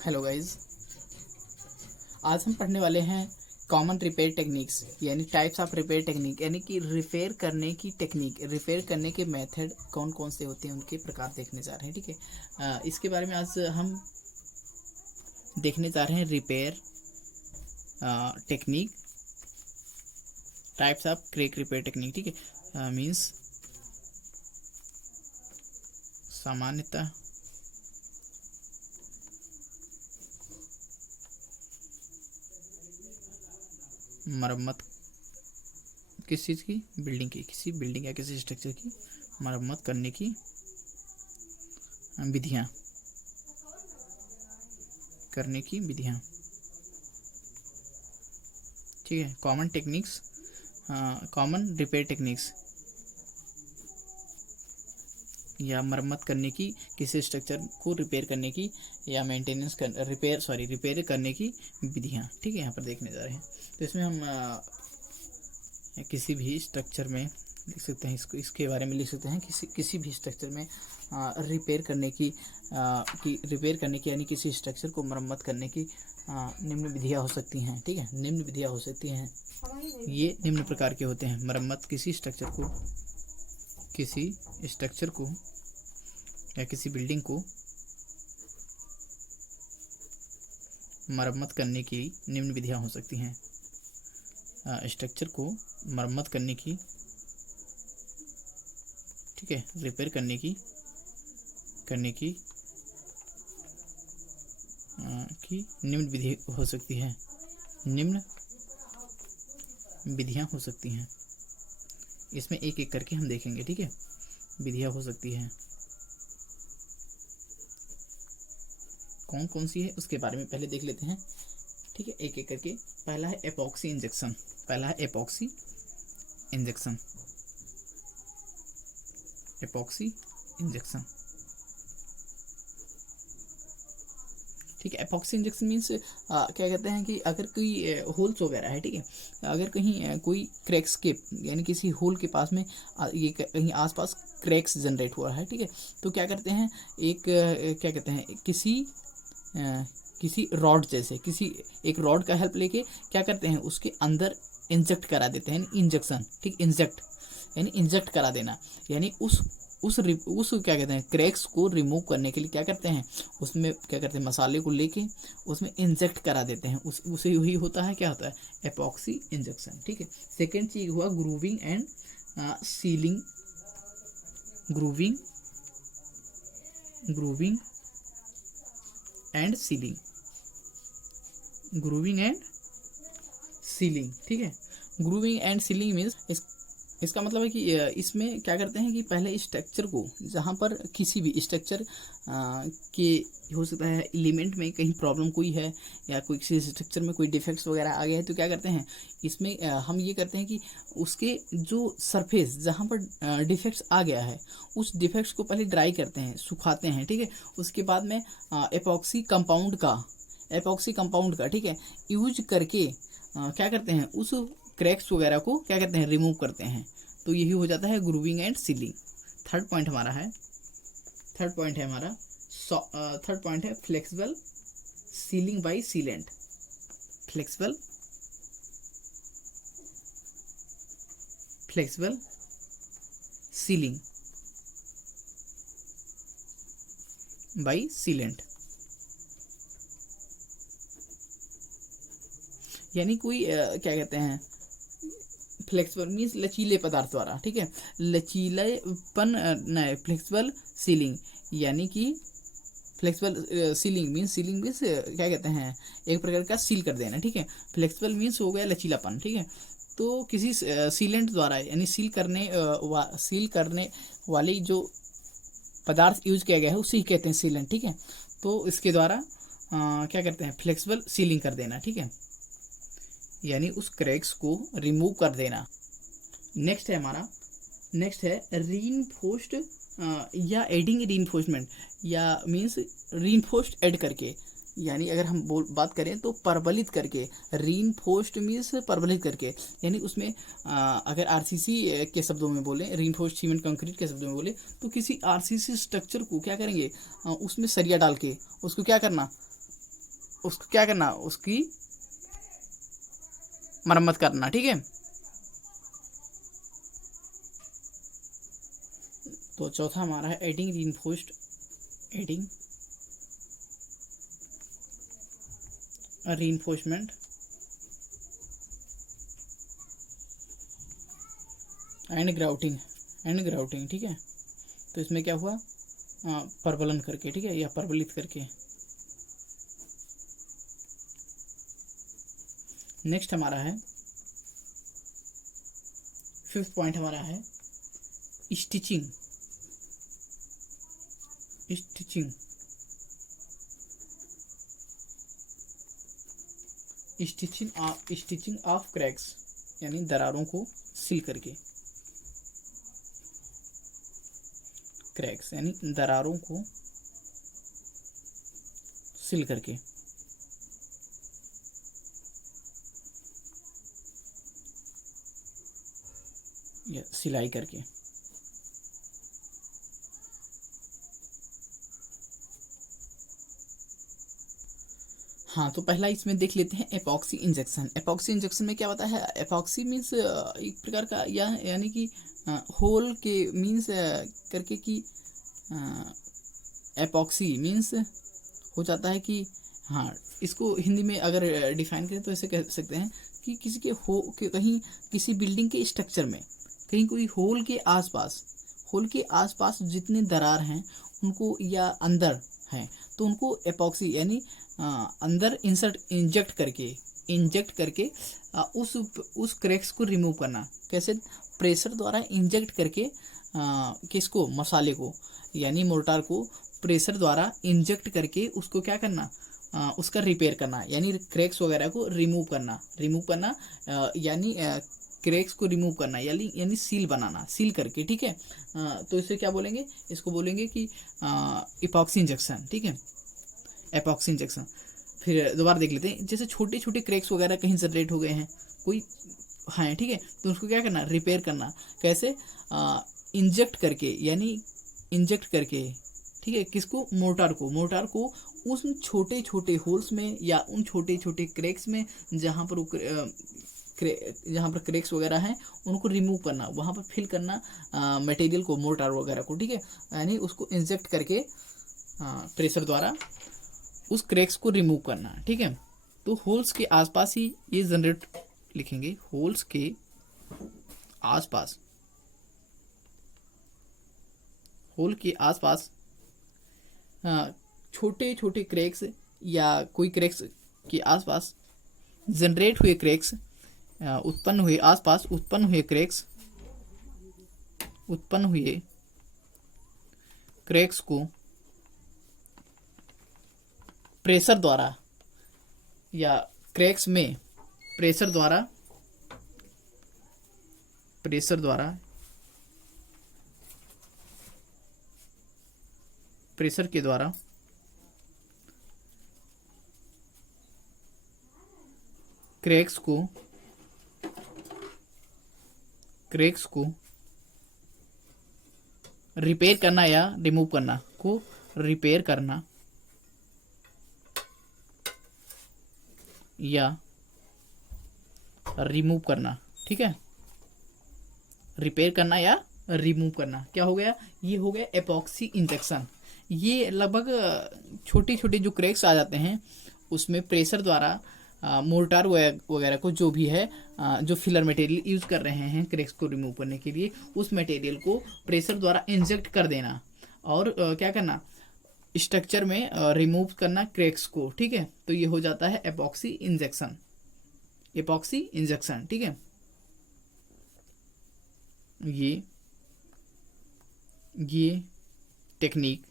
Hello guys, आज हम पढ़ने वाले हैं कॉमन रिपेयर टेक्निक्स यानी टाइप्स ऑफ रिपेयर टेक्निक, यानी कि रिपेयर करने की टेक्निक, रिपेयर करने के मेथड कौन कौन से होते हैं, उनके प्रकार देखने जा रहे हैं। ठीक है, इसके बारे में आज हम देखने जा रहे हैं। Repair technique, types of crack repair technique. ठीक है, मीन्स सामान्यतः मरम्मत किस चीज़ की, बिल्डिंग की, किसी बिल्डिंग या किसी स्ट्रक्चर की मरम्मत करने की विधियाँ, ठीक है। Common techniques, common repair techniques या मरम्मत करने की, किसी स्ट्रक्चर को रिपेयर करने की या मेंटेनेंस कर रिपेयर करने की विधियाँ। ठीक है, यहाँ पर देखने जा रहे हैं। तो इसमें हम किसी भी स्ट्रक्चर में लिख सकते हैं, इसके बारे में लिख सकते हैं। किसी भी स्ट्रक्चर में रिपेयर करने की यानी किसी स्ट्रक्चर को मरम्मत करने की निम्न विधियाँ हो सकती हैं। ठीक है, निम्न विधियाँ हो सकती हैं। ये निम्न प्रकार के होते हैं। मरम्मत किसी स्ट्रक्चर को या किसी बिल्डिंग को मरम्मत करने की निम्न विधियाँ हो सकती हैं। स्ट्रक्चर को मरम्मत करने की, ठीक है, रिपेयर करने की निम्न विधि हो सकती है। निम्न विधियाँ हो सकती हैं। इसमें एक एक करके हम देखेंगे। ठीक है, विधियाँ हो सकती हैं कौन कौन सी है, उसके बारे में पहले देख लेते हैं। ठीक है, एक एक करके। पहला है एपॉक्सी इंजेक्शन। ठीक है, एपॉक्सी इंजेक्शन मीन्स क्या कहते हैं कि अगर कोई होल्स वगैरह है, ठीक है, अगर कहीं कोई क्रैक्स के यानी किसी होल के पास में ये कहीं आसपास क्रैक्स जनरेट हुआ है, ठीक है, तो क्या करते हैं, क्या कहते हैं, किसी रॉड जैसे एक रॉड का हेल्प लेके क्या करते हैं, उसके अंदर इंजेक्ट करा देते हैं। इंजेक्शन, ठीक, इंजेक्ट करा देना, यानी उस क्या कहते हैं, क्रैक्स को रिमूव करने के लिए क्या करते हैं, उसमें क्या करते हैं, मसाले को लेके उसमें इंजेक्ट करा देते हैं। उसे यही होता है, क्या होता है, एपॉक्सी इंजेक्शन। ठीक है। सेकेंड चीज हुआ grooving and ceiling. Grooving and ceiling. ठीक है, ग्रूविंग एंड सीलिंग मीन्स इसका मतलब है कि इसमें क्या करते हैं कि पहले स्ट्रक्चर को, जहाँ पर किसी भी स्ट्रक्चर के हो सकता है एलिमेंट में कहीं प्रॉब्लम कोई है या कोई किसी स्ट्रक्चर में कोई डिफेक्ट्स वगैरह आ गए हैं, तो क्या करते हैं, इसमें हम ये करते हैं कि उसके जो सरफेस जहाँ पर डिफेक्ट्स आ गया है, उस डिफेक्ट्स को पहले ड्राई करते हैं, सुखाते हैं। ठीक है, उसके बाद में एपॉक्सी कंपाउंड का, ठीक है, यूज करके क्या करते हैं, उस क्रैक्स वगैरह को क्या करते हैं, रिमूव करते हैं। तो यही हो जाता है grooving and sealing. Third point है flexible sealing by sealant. Flexible sealing by sealant, यानी कोई क्या कहते हैं, फ्लेक्सिबल मीन्स लचीले पदार्थ द्वारा। ठीक है, लचीलापन, फ्लेक्सिबल सीलिंग, यानी कि फ्लेक्सिबल सीलिंग मीन्स क्या कहते हैं, एक प्रकार का सील कर देना। ठीक है, फ्लेक्सिबल मीन्स हो गया लचीलापन। ठीक है, तो किसी सीलेंट द्वारा यानी सील करने वाली जो पदार्थ यूज किया गया है उसी कहते हैं सीलेंट। ठीक है, तो इसके द्वारा क्या करते हैं, फ्लेक्सिबल सीलिंग कर देना। ठीक है, यानी उस क्रैक्स को रिमूव कर देना। नेक्स्ट है रीइंफोर्स्ड या एडिंग रीइंफोर्समेंट, या मीन्स रीइंफोर्स्ड ऐड करके, यानी अगर हम बात करें तो परवलित करके, रीइंफोर्स्ड मीन्स परवलित करके, यानी उसमें अगर आरसीसी के शब्दों में बोले, रीइंफोर्स्ड सीमेंट कंक्रीट के शब्दों में बोले, तो किसी आरसीसी स्ट्रक्चर को क्या करेंगे, उसमें सरिया डाल के उसको क्या करना, उसकी मरम्मत करना। ठीक है, तो चौथा हमारा है एडिंग रीइंफोर्समेंट एंड ग्राउटिंग। ठीक है, तो इसमें क्या हुआ, परवलन करके, ठीक है, या परवलित करके। नेक्स्ट हमारा है, फिफ्थ पॉइंट हमारा है स्टिचिंग ऑफ क्रैक्स, यानी दरारों को सील करके, क्रैक्स यानी दरारों को सील करके। या सिलाई करके। हाँ, तो पहला इसमें देख लेते हैं एपॉक्सी इंजेक्शन में क्या होता है, एपॉक्सी मीन्स एक प्रकार का यानी कि होल के मीन्स करके कि एपॉक्सी मीन्स हो जाता है कि, हाँ, इसको हिंदी में अगर डिफाइन करें तो ऐसे कह सकते हैं कि कहीं किसी बिल्डिंग के स्ट्रक्चर में कहीं कोई होल के आसपास जितने दरार हैं उनको, या अंदर हैं, तो उनको एपॉक्सी यानी अंदर इंजेक्ट करके उस क्रैक्स को रिमूव करना। कैसे, प्रेशर द्वारा इंजेक्ट करके किसको, मसाले को यानी मोर्टार को प्रेशर द्वारा इंजेक्ट करके उसको क्या करना, उसका रिपेयर करना, यानी क्रैक्स वगैरह को रिमूव करना, यानी क्रैक्स को रिमूव करना, यानी सील करके। ठीक है, तो इसे क्या बोलेंगे, इसको बोलेंगे कि इपॉक्सी इंजेक्शन। ठीक है, एपॉक्सी इंजेक्शन। फिर दोबारा देख लेते हैं, जैसे छोटे छोटे क्रैक्स वगैरह कहीं जनरेट हो गए हैं कोई, हाँ, ठीक है, तो उसको क्या करना, रिपेयर करना। कैसे, इंजेक्ट करके, ठीक है, किसको, मोर्टार को उन छोटे छोटे होल्स में या उन छोटे छोटे क्रैक्स में जहाँ पर क्रैक्स वगैरह हैं उनको रिमूव करना, वहाँ पर फिल करना मटेरियल को, मोर्टार वगैरह को। ठीक है, यानी उसको इंजेक्ट करके प्रेशर द्वारा उस क्रैक्स को रिमूव करना। ठीक है, तो होल्स के आसपास ही ये जनरेट लिखेंगे, होल्स के आसपास, होल के आसपास छोटे छोटे क्रैक्स या कोई क्रैक्स के आसपास जनरेट हुए क्रैक्स, उत्पन्न हुए क्रैक्स को प्रेशर द्वारा, या क्रैक्स में प्रेशर द्वारा प्रेशर के द्वारा क्रैक्स को रिपेयर करना या रिमूव करना, को रिपेयर करना या रिमूव करना। ठीक है, रिपेयर करना या रिमूव करना, क्या हो गया, ये हो गया एपॉक्सी इंजेक्शन। ये लगभग छोटे छोटे जो क्रैक्स आ जाते हैं उसमें प्रेशर द्वारा मोर्टार वगैरह को, जो भी है, जो फिलर मटेरियल यूज कर रहे हैं क्रैक्स को रिमूव करने के लिए, उस मटेरियल को प्रेशर द्वारा इंजेक्ट कर देना और क्या करना, स्ट्रक्चर में रिमूव करना क्रैक्स को। ठीक है, तो ये हो जाता है एपॉक्सी इंजेक्शन। ठीक है, ये टेक्निक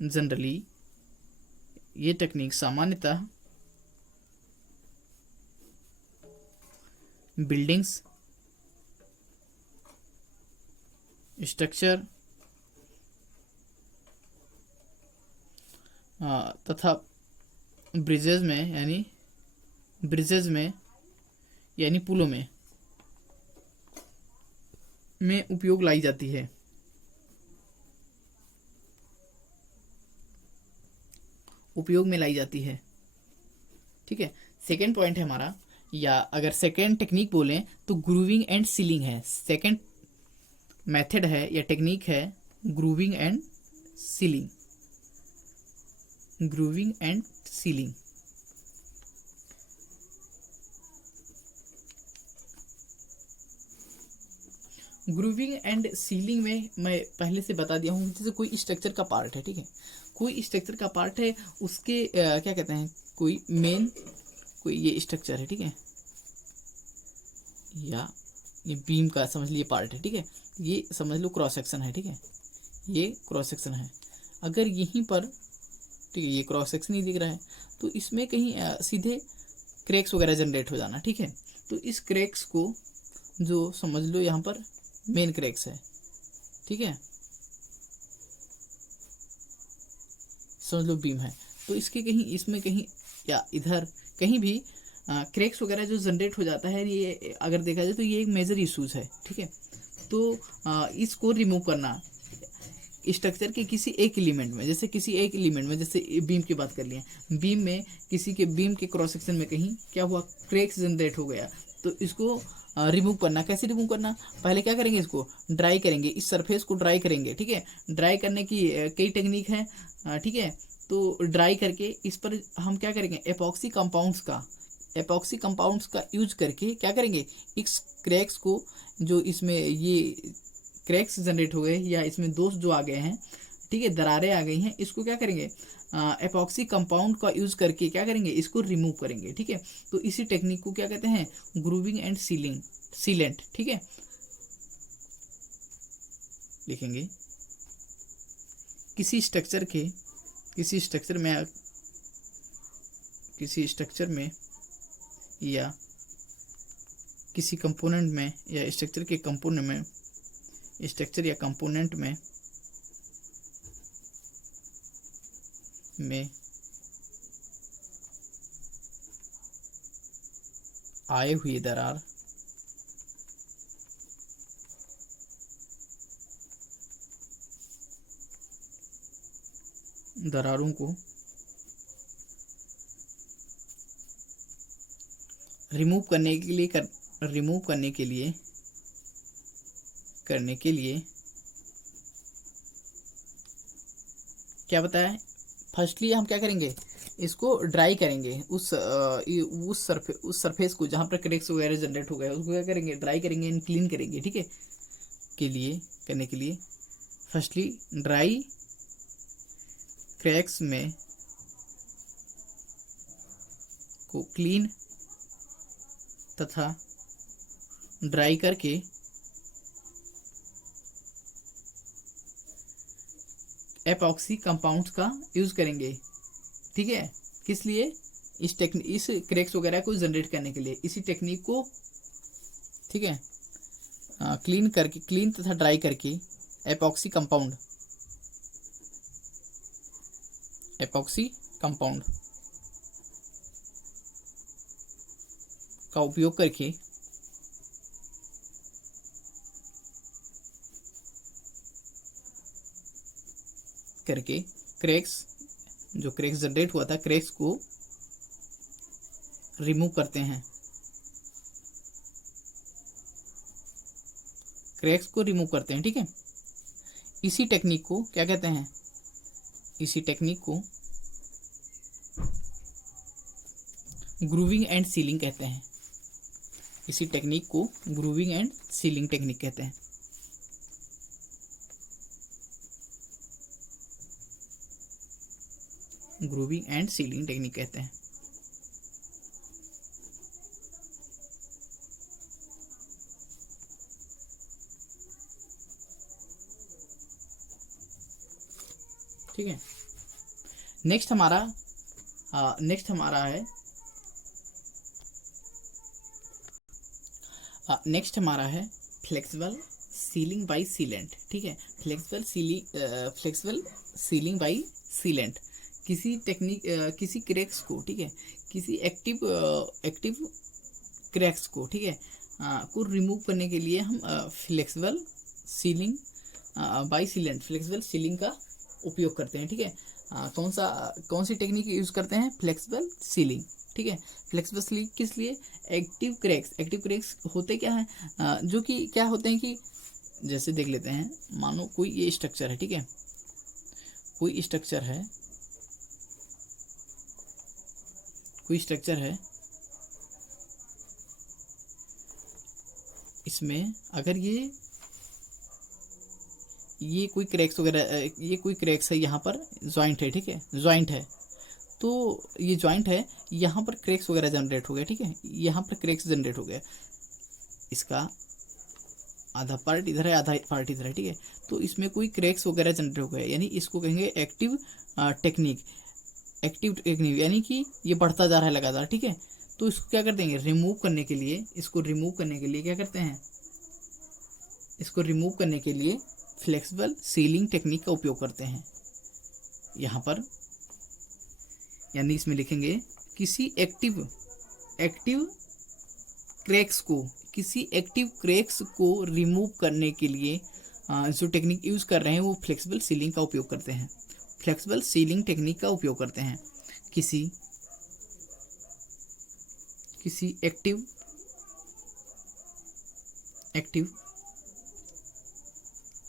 जनरली, ये टेक्निक सामान्यतः बिल्डिंग्स, स्ट्रक्चर तथा ब्रिजेज में यानी पुलों में उपयोग लाई जाती है। उपयोग में लाई जाती है। ठीक है, सेकेंड पॉइंट है हमारा, या अगर सेकेंड टेक्निक बोलें तो ग्रूविंग एंड सीलिंग है। सेकेंड मेथड है या टेक्निक है grooving and ceiling. Grooving and ceiling. Grooving and ceiling में मैं पहले से बता दिया हूँ, जैसे कोई स्ट्रक्चर का पार्ट है, ठीक है, कोई स्ट्रक्चर का पार्ट है, उसके क्या कहते हैं, कोई मेन, कोई ये स्ट्रक्चर है, ठीक है, या ये बीम का समझ लीजिए पार्ट है, ठीक है, ये समझ लो क्रॉस सेक्शन है, ठीक है, ये क्रॉस सेक्शन है। अगर यहीं पर, ठीक है, ये क्रॉस सेक्शन ही दिख रहा है, तो इसमें कहीं सीधे क्रैक्स वगैरह जनरेट हो जाना, ठीक है। तो इस क्रैक्स को जो समझ लो यहाँ पर मेन क्रैक्स है, ठीक है, समझ लो बीम है, तो इसके कहीं इसमें कहीं या इधर कहीं भी क्रैक्स वगैरह जो जनरेट हो जाता है, ये अगर देखा जाए तो ये एक मेजर इश्यूज है, ठीक है। तो इसको रिमूव करना स्ट्रक्चर के किसी एक एलिमेंट में, जैसे किसी एक एलिमेंट में, जैसे बीम की बात कर लिए, बीम में किसी के बीम के क्रॉस सेक्शन में कहीं क्या हुआ, क्रैक्स जनरेट हो गया, तो इसको रिमूव करना। कैसे रिमूव करना, पहले क्या करेंगे, इसको ड्राई करेंगे, इस सरफेस को ड्राई करेंगे, ठीक है। ड्राई करने की कई टेक्निक है, ठीक है। तो ड्राई करके इस पर हम क्या करेंगे, एपॉक्सी कंपाउंड्स का यूज करके क्या करेंगे, इस क्रैक्स को, जो इसमें ये क्रैक्स जनरेट हो गए या इसमें दोष जो आ गए हैं, ठीक है, दरारें आ गई हैं, इसको क्या करेंगे, एपॉक्सी कंपाउंड का यूज करके क्या करेंगे, इसको रिमूव करेंगे, ठीक है। तो इसी टेक्निक को क्या कहते हैं, ग्रूविंग एंड सीलेंट, ठीक है, लिखेंगे। किसी स्ट्रक्चर में या किसी कंपोनेंट में या स्ट्रक्चर के कंपोनेंट में, स्ट्रक्चर या कंपोनेंट में आए हुए दरारों को रिमूव करने के लिए क्या बताया, फर्स्टली हम क्या करेंगे, इसको ड्राई करेंगे, उस सरफेस को जहाँ पर क्रैक्स वगैरह जनरेट हो गए, उसको क्या करेंगे, ड्राई करेंगे एंड क्लीन करेंगे, ठीक है। करने के लिए फर्स्टली ड्राई क्रैक्स में को क्लीन तथा ड्राई करके एपॉक्सी कंपाउंड्स का यूज करेंगे, ठीक है। किस लिए, इस क्रैक्स वगैरह को जनरेट करने के लिए, इसी टेक्निक को, ठीक है, क्लीन तथा ड्राई करके एपॉक्सी कंपाउंड का उपयोग करके क्रैक्स जनरेट हुआ था, क्रैक्स को रिमूव करते हैं, ठीक है। इसी टेक्निक को क्या कहते हैं, इसी टेक्निक को ग्रूविंग एंड सीलिंग कहते हैं। इसी टेक्निक को ग्रूविंग एंड सीलिंग टेक्निक कहते हैं। ग्रूविंग एंड सीलिंग टेक्निक कहते हैं। ठीक है, नेक्स्ट हमारा है फ्लेक्सिबल सीलिंग बाय सीलेंट। ठीक है, फ्लेक्सिबल सीलिंग बाय सीलेंट किसी टेक्निक किसी क्रैक्स को, ठीक है, किसी एक्टिव क्रैक्स को, ठीक है, को रिमूव करने के लिए हम flexible ceiling by sealant flexible ceiling का उपयोग करते हैं, ठीक है। कौन सी टेक्निक यूज करते हैं? फ्लेक्सिबल सीलिंग, ठीक है। फ्लेक्सिबल सीलिंग किस लिए? एक्टिव क्रैक्स होते क्या है, जो कि क्या होते हैं कि जैसे देख लेते हैं, मानो कोई ये स्ट्रक्चर है, ठीक है, कोई स्ट्रक्चर है, इसमें अगर ये कोई क्रैक्स वगैरह, ये कोई क्रैक्स है, यहाँ पर जॉइंट है, ठीक है, जॉइंट है, तो ये जॉइंट है, यहाँ पर क्रैक्स वगैरह जनरेट हो गया, ठीक है, यहाँ पर क्रैक्स जनरेट हो गया, इसका आधा पार्ट इधर है, आधा पार्ट इधर है, ठीक है, तो इसमें कोई क्रैक्स वगैरह जनरेट हो गया, यानी इसको कहेंगे एक्टिव टेक्निक यानी कि ये बढ़ता जा रहा है लगातार, ठीक है। तो इसको क्या कर देंगे? रिमूव करने के लिए क्या करते हैं? इसको रिमूव करने के लिए फ्लेक्सिबल सीलिंग टेक्निक का उपयोग करते हैं यहाँ पर, यानी इसमें लिखेंगे किसी एक्टिव क्रैक्स को रिमूव करने के लिए जो टेक्निक यूज कर रहे हैं वो फ्लेक्सिबल सीलिंग का उपयोग करते हैं, फ्लेक्सिबल सीलिंग टेक्निक का उपयोग करते हैं किसी एक्टिव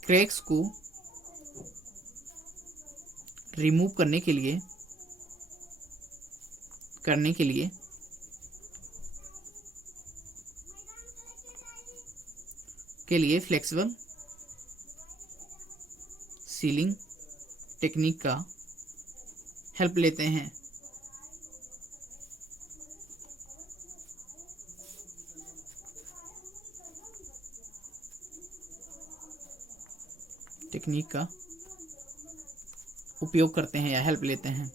क्रैक्स को रिमूव करने के लिए फ्लेक्सिबल सीलिंग टेक्निक का हेल्प लेते हैं। टेक्निक का उपयोग करते हैं या हेल्प लेते हैं।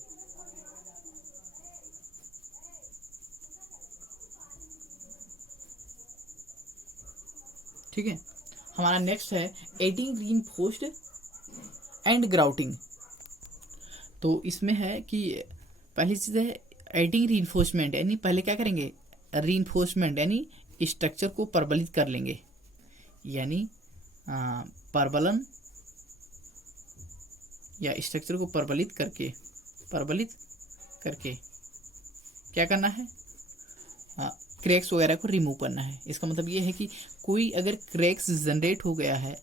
ठीक है, हमारा नेक्स्ट है एडिंग रीइंफोर्स्ड एंड ग्राउटिंग। तो इसमें है कि पहली चीज़ है एडिंग रीइंफोर्समेंट, यानी पहले क्या करेंगे? रीइंफोर्समेंट यानी स्ट्रक्चर को प्रबलित कर लेंगे, यानी परबलन या स्ट्रक्चर को प्रबलित करके क्या करना है? क्रैक्स वगैरह को रिमूव करना है। इसका मतलब ये है कि कोई अगर क्रैक्स जनरेट हो गया है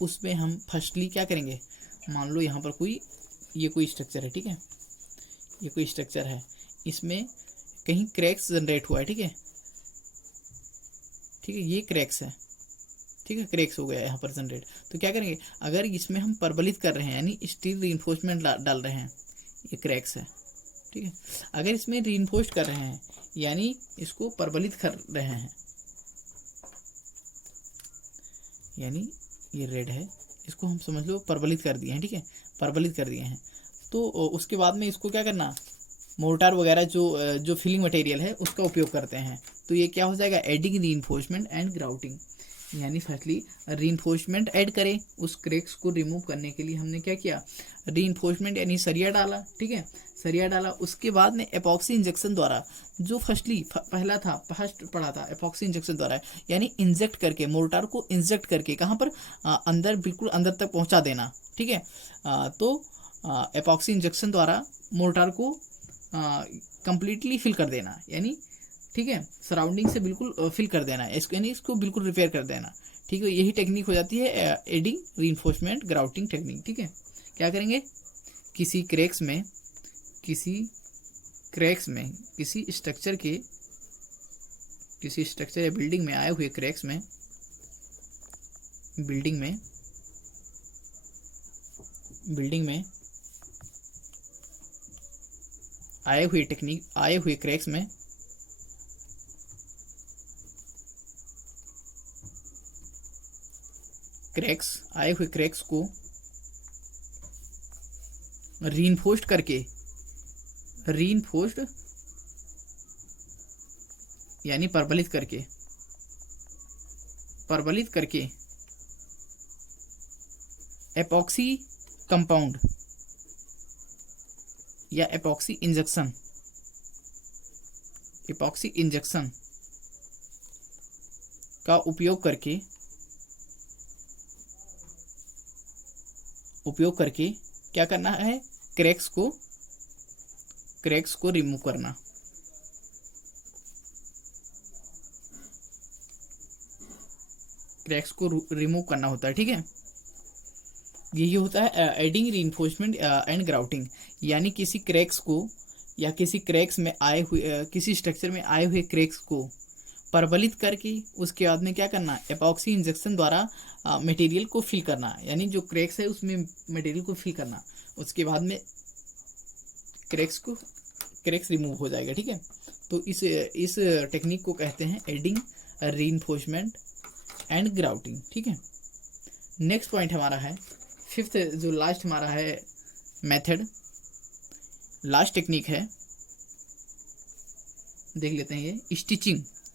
उसमें हम फर्स्टली क्या करेंगे? मान लो यहाँ पर ये कोई स्ट्रक्चर है, ठीक है, ये कोई स्ट्रक्चर है, इसमें कहीं क्रैक्स जनरेट हुआ है, ठीक है, ये क्रैक्स है, ठीक है, क्रैक्स हो गया यहाँ पर जनरेट। तो क्या करेंगे? अगर इसमें हम प्रबलित कर रहे हैं यानी स्टील रीइंफोर्समेंट डाल रहे हैं, ये क्रैक्स है, ठीक है, अगर इसमें रीइंफोर्स कर रहे हैं यानी इसको प्रबलित कर रहे हैं, यानी ये रेड है, इसको हम समझ लो प्रबलित कर दिए हैं, ठीक है, प्रबलित कर दिए हैं। तो उसके बाद में इसको क्या करना? मोर्टार वगैरह जो फिलिंग मटेरियल है उसका उपयोग करते हैं। तो ये क्या हो जाएगा? एडिंग रीइंफोर्समेंट एंड ग्राउटिंग, यानी फर्स्टली रीइंफोर्समेंट ऐड करें उस क्रैक्स को रिमूव करने के लिए। हमने क्या किया? रीइंफोर्समेंट यानी सरिया डाला, ठीक है, सरिया डाला। उसके बाद में एपॉक्सी इंजेक्शन द्वारा, जो फर्स्टली फर्स्ट पढ़ा था एपॉक्सी इंजेक्शन द्वारा, यानी इंजेक्ट करके, मोर्टार को इंजेक्ट करके कहाँ पर? अंदर, बिल्कुल अंदर तक पहुँचा देना, ठीक है। तो एपॉक्सी इंजेक्शन द्वारा मोर्टार को कंप्लीटली फिल कर देना, यानी ठीक है, सराउंडिंग से बिल्कुल फिल कर देना, यानी इसको बिल्कुल रिपेयर कर देना, ठीक है। यही टेक्निक हो जाती है एडिंग रीइंफोर्समेंट ग्राउटिंग टेक्निक, ठीक है। क्या करेंगे? किसी स्ट्रक्चर या बिल्डिंग में आए हुए क्रैक्स में आए हुए क्रैक्स में क्रैक्स को रीइंफोर्स्ड यानी प्रबलित करके एपॉक्सी कंपाउंड या एपॉक्सी इंजेक्शन, एपॉक्सी इंजेक्शन का उपयोग करके क्या करना है, क्रैक्स को रिमूव करना। क्रैक्स को रिमूव करना होता है, ठीक है। यही होता है एडिंग रीइंफोर्समेंट एंड ग्राउटिंग, यानी किसी क्रैक्स को या किसी क्रैक्स में आए हुए किसी स्ट्रक्चर में आए हुए क्रैक्स को प्रबलित करके उसके बाद में क्या करना, एपॉक्सी इंजेक्शन द्वारा मटेरियल को फिल करना, यानी जो क्रैक्स है उसमें मटेरियल को फिल करना, उसके बाद में क्रैक्स रिमूव हो जाएगा, ठीक है। तो इस टेक्निक को कहते हैं एडिंग रीइंफोर्समेंट एंड ग्राउटिंग, ठीक है। नेक्स्ट पॉइंट हमारा है फिफ्थ, जो लास्ट हमारा है मेथड, लास्ट टेक्निक है, देख लेते हैं ये,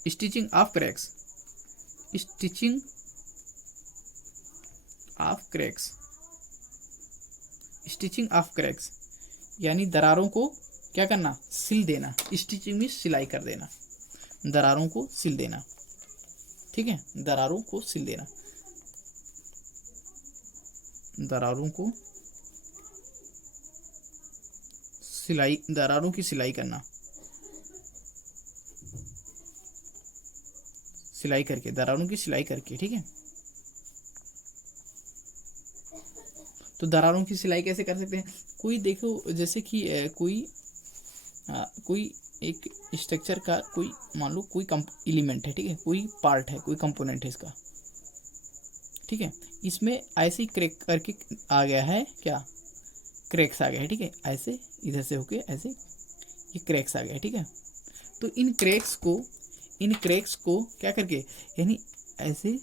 stitching of cracks, stitching of cracks, यानी दरारों को क्या करना, सिल देना। स्टिचिंग में सिलाई कर देना, दरारों को सिल देना, ठीक है, दरारों को सिल देना, दरारों की सिलाई करना, दरारों की सिलाई करके, ठीक है। तो दरारों की सिलाई कैसे कर सकते हैं, कोई देखो जैसे कि कोई एक स्ट्रक्चर का कोई मान लो कोई एलिमेंट है, ठीक है, कोई पार्ट है, कोई कंपोनेंट है इसका, ठीक है, इसमें ऐसे ही क्रैक करके आ गया है, क्या क्रैक्स आ गया है, ठीक है, ऐसे इधर से होके ऐसे ये क्रैक्स आ गया है, ठीक है। तो इन क्रैक्स को क्या करके, यानी ऐसे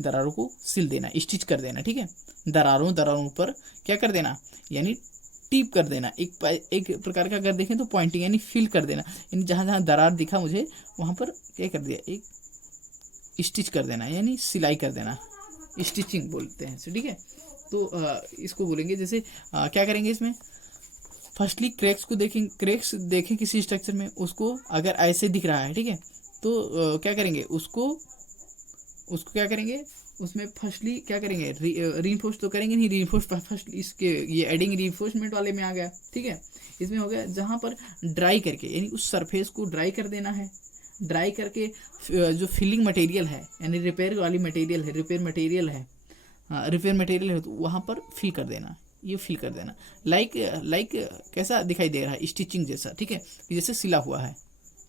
दरारों को सिल देना, स्टिच कर देना, ठीक है, दरारों पर क्या कर देना, यानी टीप कर देना, एक प्रकार का अगर देखें तो पॉइंटिंग, यानी फिल कर देना, यानी जहां जहां दरार दिखा मुझे वहां पर क्या कर दिया, एक स्टिच कर देना, यानी सिलाई कर देना, स्टिचिंग बोलते हैं इसे, ठीक है। तो इसको बोलेंगे जैसे क्या करेंगे इसमें, फर्स्टली क्रैक्स देखें किसी स्ट्रक्चर में, उसको अगर ऐसे दिख रहा है, ठीक है, तो क्या करेंगे, उसको क्या करेंगे, उसमें फर्स्टली क्या करेंगे, रीइंफोर्स तो करेंगे नहीं, रीइंफोर्स फर्स्ट इसके ये एडिंग रीइंफोर्समेंट वाले में आ गया, ठीक है। इसमें हो गया जहां पर ड्राई करके, यानी उस सरफेस को ड्राई कर देना है, ड्राई करके जो फिलिंग मटेरियल है, यानी रिपेयर मटेरियल है तो वहाँ पर फिल कर देना, ये फिल कर देना, लाइक कैसा दिखाई दे रहा है, स्टिचिंग जैसा, ठीक है, जैसे सिला हुआ है,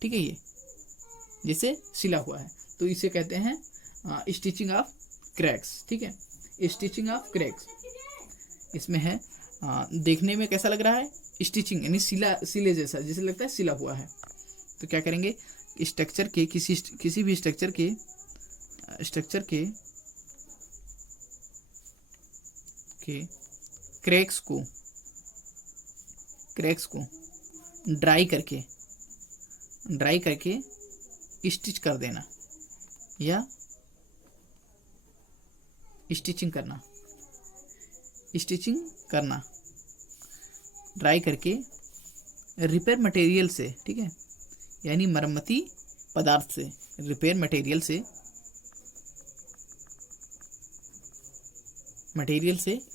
ठीक है, ये जैसे सिला हुआ है, तो इसे कहते हैं स्टिचिंग ऑफ क्रैक्स, ठीक है, स्टिचिंग ऑफ क्रैक्स। इसमें है देखने में कैसा लग रहा है, स्टिचिंग यानी सिले जैसा, जैसे लगता है सिला हुआ है। तो क्या करेंगे, स्ट्रक्चर के किसी भी स्ट्रक्चर के क्रैक्स को ड्राई करके स्टिच कर देना या स्टिचिंग करना, ड्राई करके रिपेयर मटेरियल से, ठीक है, यानी मरम्मती पदार्थ से, रिपेयर मटेरियल से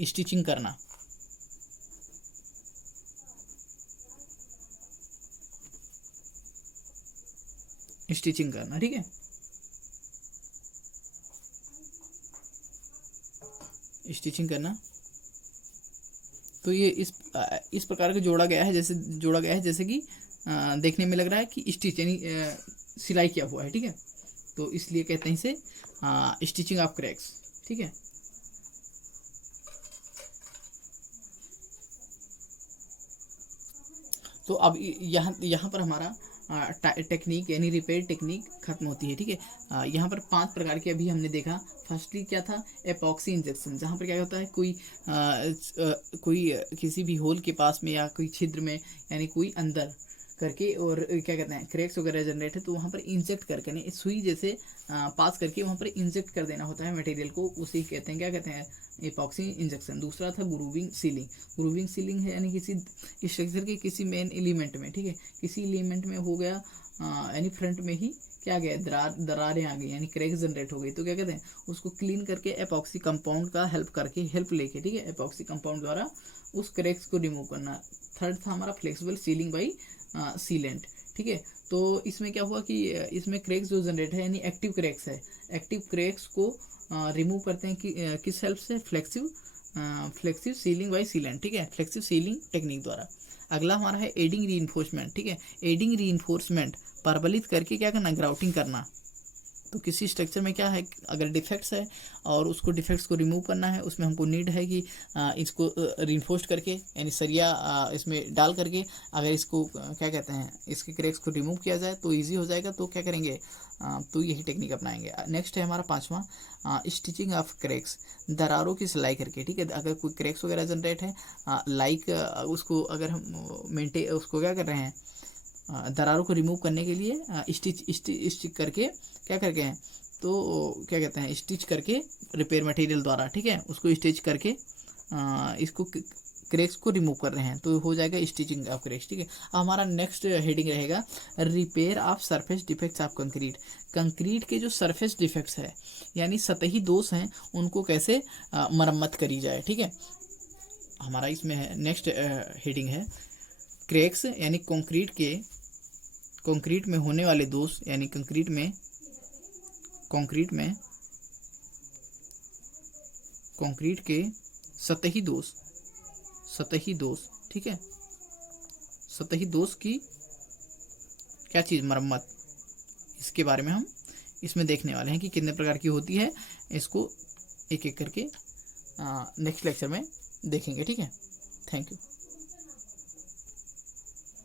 स्टिचिंग करना, ठीक है। स्टिचिंग करना, तो ये इस प्रकार का जोड़ा गया है जैसे कि देखने में लग रहा है कि स्टिच यानी सिलाई किया हुआ है, ठीक है, तो इसलिए कहते हैं इसे स्टिचिंग ऑफ क्रैक्स, ठीक है। तो अब यहाँ पर हमारा टेक्निक यानी रिपेयर टेक्निक खत्म होती है, ठीक है। यहाँ पर 5 प्रकार के अभी हमने देखा। फर्स्टली क्या था, एपॉक्सी इंजेक्शन, जहाँ पर क्या होता है कोई किसी भी होल के पास में या कोई छिद्र में, यानी कोई अंदर करके, और क्या कहते हैं क्रैक्स वगैरह जनरेट है तो वहाँ पर इंजेक्ट करके नहीं, सुई जैसे पास करके वहाँ पर इंजेक्ट कर देना होता है मटेरियल को, उसी कहते हैं क्या कहते हैं एपॉक्सी इंजेक्शन। दूसरा था ग्रूविंग सीलिंग। ग्रूविंग सीलिंग है यानी किसी स्ट्रक्चर के किसी मेन एलिमेंट में, ठीक है, किसी एलिमेंट में हो गया यानी फ्रंट में ही क्या गया दरारें आ गई यानी क्रैक्स जनरेट हो गई, तो क्या कहते हैं उसको क्लीन करके एपॉक्सी कंपाउंड का हेल्प लेके, ठीक है, एपॉक्सी कंपाउंड द्वारा उस क्रैक्स को रिमूव करना। थर्ड था हमारा फ्लेक्सिबल सीलिंग बाई सीलेंट, ठीक है। तो इसमें क्या हुआ कि इसमें क्रैक्स जो जनरेट है यानी एक्टिव क्रैक्स है, एक्टिव क्रैक्स को रिमूव करते हैं कि किस हेल्प से, फ्लेक्सिव सीलिंग बाई सीलेंट, ठीक है, फ्लेक्सिव सीलिंग टेक्निक द्वारा। अगला हमारा है एडिंग रीइंफोर्समेंट, ठीक है, एडिंग रीइंफोर्समेंट परबलित करके क्या करना, ग्राउटिंग करना। तो किसी स्ट्रक्चर में क्या है, अगर डिफेक्ट्स है और उसको डिफेक्ट्स को रिमूव करना है, उसमें हमको नीड है कि इसको रीइंफोर्स करके यानी सरिया इसमें डाल करके अगर इसको क्या कहते हैं इसके क्रैक्स को रिमूव किया जाए तो इजी हो जाएगा, तो क्या करेंगे तो यही टेक्निक अपनाएंगे। नेक्स्ट है हमारा पांचवा स्टिचिंग ऑफ क्रैक्स, दरारों की सिलाई करके, ठीक है, अगर कोई क्रैक्स वगैरह जनरेट है लाइक उसको अगर हम उसको क्या कर रहे हैं दरारों को रिमूव करने के लिए स्टिच करके क्या करके हैं, तो क्या कहते हैं स्टिच करके रिपेयर मटेरियल द्वारा, ठीक है, उसको स्टिच करके इसको क्रैक्स को रिमूव कर रहे हैं, तो हो जाएगा स्टिचिंग ऑफ क्रैक्स, ठीक है। हमारा नेक्स्ट हेडिंग रहेगा repair of surface defects of concrete. Concrete के जो सरफेस डिफेक्ट्स है यानी सतही दोष हैं उनको कैसे मरम्मत करी जाए, ठीक है। हमारा इसमें है नेक्स्ट हेडिंग है क्रैक्स यानी कंक्रीट में होने वाले दोष यानी कंक्रीट के सतही दोष, ठीक है, सतही दोष की क्या चीज़ मरम्मत, इसके बारे में हम इसमें देखने वाले हैं कि कितने प्रकार की होती है, इसको एक एक करके नेक्स्ट लेक्चर में देखेंगे, ठीक है। Thank you.